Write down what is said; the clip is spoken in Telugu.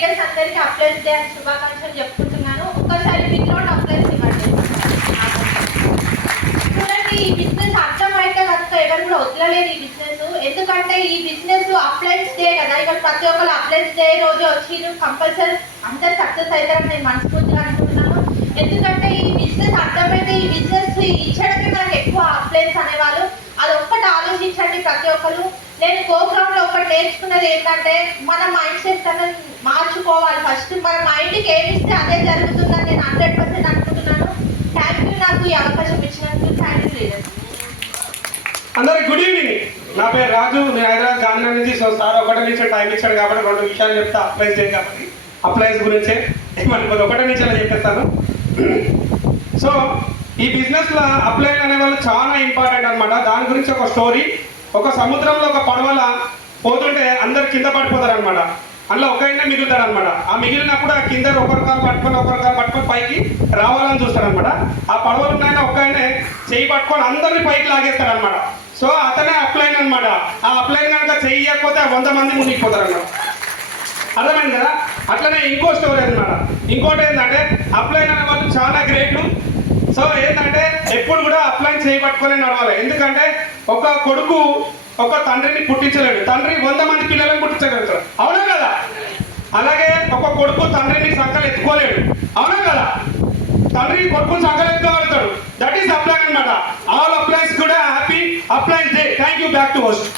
లీడర్స్ అందరికీ అప్లైన్స్ డే అని శుభాకాంక్షలు చెప్పుకుంటున్నాను. ఒక్కసారి వితౌట్ అప్లైన్స్ ఇవ్వండి. చూడండి, ఈ బిజినెస్ అర్థమైతే కనుక ఎవరు కూడా వదలలేదు ఈ బిజినెస్. ఎందుకంటే ఈ బిజినెస్ అప్లైన్స్ డే కదా, ఇక్కడ ప్రతి ఒక్కరు అప్లైన్స్ డే రోజు వచ్చి కంపల్సరీ అందరు సక్సెస్ అవుతారని నేను మనస్ఫూర్తిగా అనుకుంటున్నాను. ఎందుకంటే ఈ బిజినెస్ అర్థమైతే ఈ బిజినెస్ ఇచ్చడమే మనకు ఎక్కువ అప్లైన్స్ అనేవాళ్ళు. అది ఒక్కటి ఆలోచించండి ప్రతి ఒక్కరు. నేను ప్రోగ్రామ్ లో ఒకటి నేర్చుకున్నది ఏంటంటే మన మైండ్ సెట్ అనేది మార్చుకోవాలి. ఫస్ట్ మన మైండ్కి ఏమి ఇస్తే అదే జరుగుతుందని నేను 100% అనుకుంటున్నాను. థ్యాంక్ యూ నాకు ఈ అవకాశం ఇచ్చినందుకు. Thank you leader. అందరికి గుడ్ ఈవినింగ్. నా పేరు రాజు. నేను హైదరాబాద్ గాంధీనగర్ నుంచి. సో సార్ ఒకటి నుంచి టైం ఇచ్చాడు కాబట్టి 2 విషయాలు చెప్తా అప్లైన్స్ చేయాలి కాబట్టి అప్లైన్స్ గురించే ఏమనుకోదు, ఒకటి నుంచి అలా చెప్పేస్తాను. సో ఈ బిజినెస్లో అప్లైన్ అనే వాళ్ళు చాలా ఇంపార్టెంట్ అనమాట. దాని గురించి ఒక స్టోరీ. ఒక సముద్రంలో ఒక పడవల పోతుంటే అందరు కింద పడిపోతారు అనమాట. అందులో ఒక ఆయన మిగులుతాడు అనమాట. ఆ మిగిలినప్పుడు ఆ కింద ఒకరి కాలు పట్టుకొని పైకి రావాలని చూస్తాడు అనమాట. ఆ పడవలు ఉన్నాయని ఒక ఆయన చెయ్యి పట్టుకొని అందరినీ పైకి లాగేస్తాడు అనమాట. సో అతనే అప్లైన్ అనమాట. ఆ అప్లైన్ కనుక చెయ్యకపోతే 100 మంది మునిగిపోతారు అనమాట. అర్థమైంది కదా? అట్లనే ఇంకో స్టోరీ అనమాట. ఇంకోటి ఏంటంటే అప్లైన్ అనే వాళ్ళు చాలా గ్రేట్లు. సో ఏంటంటే ఎప్పుడు కూడా అప్లైన్ చేయబట్టుకొని నడవాలి. ఎందుకంటే ఒక కొడుకు ఒక తండ్రిని పుట్టించలేడు, తండ్రి 100 మంది పిల్లలను పుట్టించగలుగుతాడు. అవునా కదా? అలాగే ఒక కొడుకు తండ్రిని సంకలు ఎత్తుకోలేడు. అవునా కదా? తండ్రి కొడుకుని సంకలు ఎత్తుకోగలుగుతాడు. దట్ ఈస్ అప్లైన్ అనమాట. ఆల్ అప్లైన్స్ కూడా happy అప్లైన్స్ day. Thank you. Back to host.